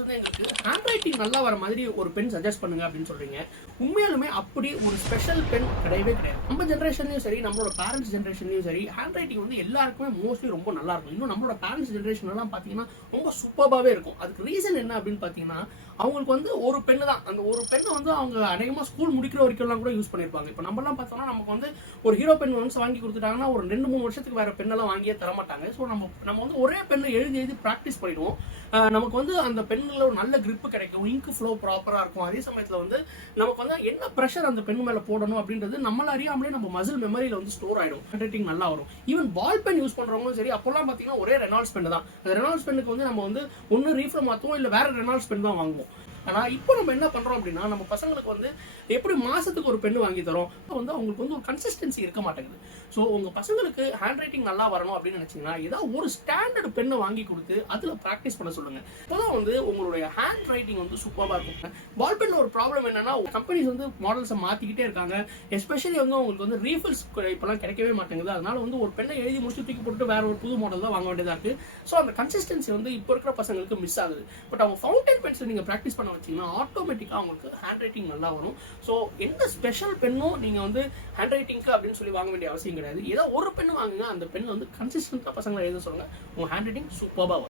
Comments வந்து எங்களுக்கு hand writing நல்லா வர மாதிரி ஒரு பென் சஜஸ்ட் பண்ணுங்க அப்படின்னு சொல்றீங்க. உண்மையாலுமே அப்படி ஒரு ஸ்பெஷல் பென் கிடையவே கிடையாது. நம்ம ஜென்ரேஷன்லயும் சரி, நம்மளோட பேரண்ட்ஸ் ஜென்ரேஷன்லயும் சரி, ஹேண்ட் ரைட்டிங் வந்து எல்லாருக்குமே மோஸ்ட்லி ரொம்ப நல்லா இருக்கும். இன்னும் நம்மளோட பேரண்ட்ஸ் ஜென்ரேஷன் எல்லாம் பாத்தீங்கன்னா ரொம்ப சூப்பராகவே இருக்கும். அதுக்கு ரீசன் என்ன அப்படின்னு பாத்தீங்கன்னா, அவங்களுக்கு வந்து ஒரு பெண்ணு தான், அந்த ஒரு பெண்ணை வந்து அவங்க அநேகமா ஸ்கூல் முடிக்கிற வரைக்கும் கூட யூஸ் பண்ணிருப்பாங்க. இப்போ நம்ம எல்லாம் பார்த்தோம்னா நமக்கு வந்து ஒரு ஹீரோ பென் ஒன்ஸ் வாங்கி கொடுத்துட்டாங்கன்னா ஒரு 2-3 வருஷத்துக்கு வேற பெண்ணெல்லாம் வாங்கியே தரமாட்டாங்க. ஸோ நம்ம வந்து ஒரே பெண்ணை எழுதி ப்ராக்டிஸ் பண்ணிடுவோம். நமக்கு வந்து அந்த பெண்ணில் ஒரு நல்ல கிரிப்பு கிடைக்கும், இங்க் ஃப்ளோ ப்ராப்பராக இருக்கும். அதே சமயத்தில் வந்து நமக்கு வந்து என்ன ப்ரெஷர் அந்த பெண் மேலே போடணும் அப்படின்றது நம்மள அறியாமலே நம்ம மசில் மெமரியில் வந்து ஸ்டோர் ஆகிடும். ஹேண்ட் ரைட்டிங் நல்லா வரும். ஈவன் பால் பென் யூஸ் பண்ணுறவங்களும் சரி, அப்போல்லாம் பார்த்தீங்கன்னா ஒரே ரெனால்ட்ஸ் பென் தான். அந்த ரெனால்ட்ஸ் பெண்ணுக்கு வந்து நம்ம வந்து ஒன்று ரீஃபில் மாற்றுவோம், இல்லை வேற ரெனால்ட்ஸ் பென் தான் வாங்குவோம். ஆனால் இப்போ நம்ம என்ன பண்ணுறோம் அப்படின்னா, நம்ம பசங்களுக்கு வந்து எப்படி மாதத்துக்கு ஒரு பெண்ணு வாங்கி தரோம், வந்து அவங்களுக்கு வந்து ஒரு கன்சிஸ்டன்சி இருக்க மாட்டேங்குது. ஸோ உங்கள் பசங்களுக்கு ஹேண்ட் ரைட்டிங் நல்லா வரணும் அப்படின்னு நினச்சிங்கன்னா, ஏதாவது ஒரு ஸ்டாண்டர்ட் பெண்ணை வாங்கி கொடுத்து அதில் ப்ராக்டிஸ் பண்ண சொல்லுங்கள். இப்போதான் வந்து உங்களுடைய ஹேண்ட் ரைட்டிங் வந்து சூப்பராக இருக்கும். பால் பென்ல ஒரு ப்ராப்ளம் என்னன்னா, கம்பெனிஸ் வந்து மாடல்ஸை மாற்றிக்கிட்டே இருக்காங்க. எஸ்பெஷலி வந்து உங்களுக்கு வந்து ரீஃபில்ஸ் இப்போலாம் கிடைக்கவே மாட்டேங்குது. அதனால வந்து ஒரு பெண்ணை எழுதி முடிச்சு தூக்கி போட்டு வேற ஒரு புது மாடல் தான் வாங்க வேண்டியதாக இருக்குது. ஸோ அந்த கன்சிஸ்டன்சி வந்து இப்போ இருக்கிற பசங்களுக்கு மிஸ் ஆகுது. பட் அவங்க ஃபவுண்டைன் பென்சில் நீங்கள் ப்ராக்டிஸ் பண்ண வச்சிங்கன்னா ஆட்டோமேட்டிக்காக அவங்களுக்கு ஹேண்ட் ரைட்டிங் நல்லா வரும். ஸோ எந்த ஸ்பெஷல் பென்னும் நீங்கள் வந்து ஹேண்ட் ரைட்டிங்க்கு அப்படின்னு சொல்லி வாங்க வேண்டிய அவசியம் கிடையாது. ஏதோ ஒரு பெண்ணு வாங்குங்க, அந்த பெண் வந்து கன்சிஸ்டன்ட்டாக பசங்களை எழுத சொல்லுங்கள், உங்கள் ஹேண்ட் ரைட்டிங் சூப்பராக வரும்.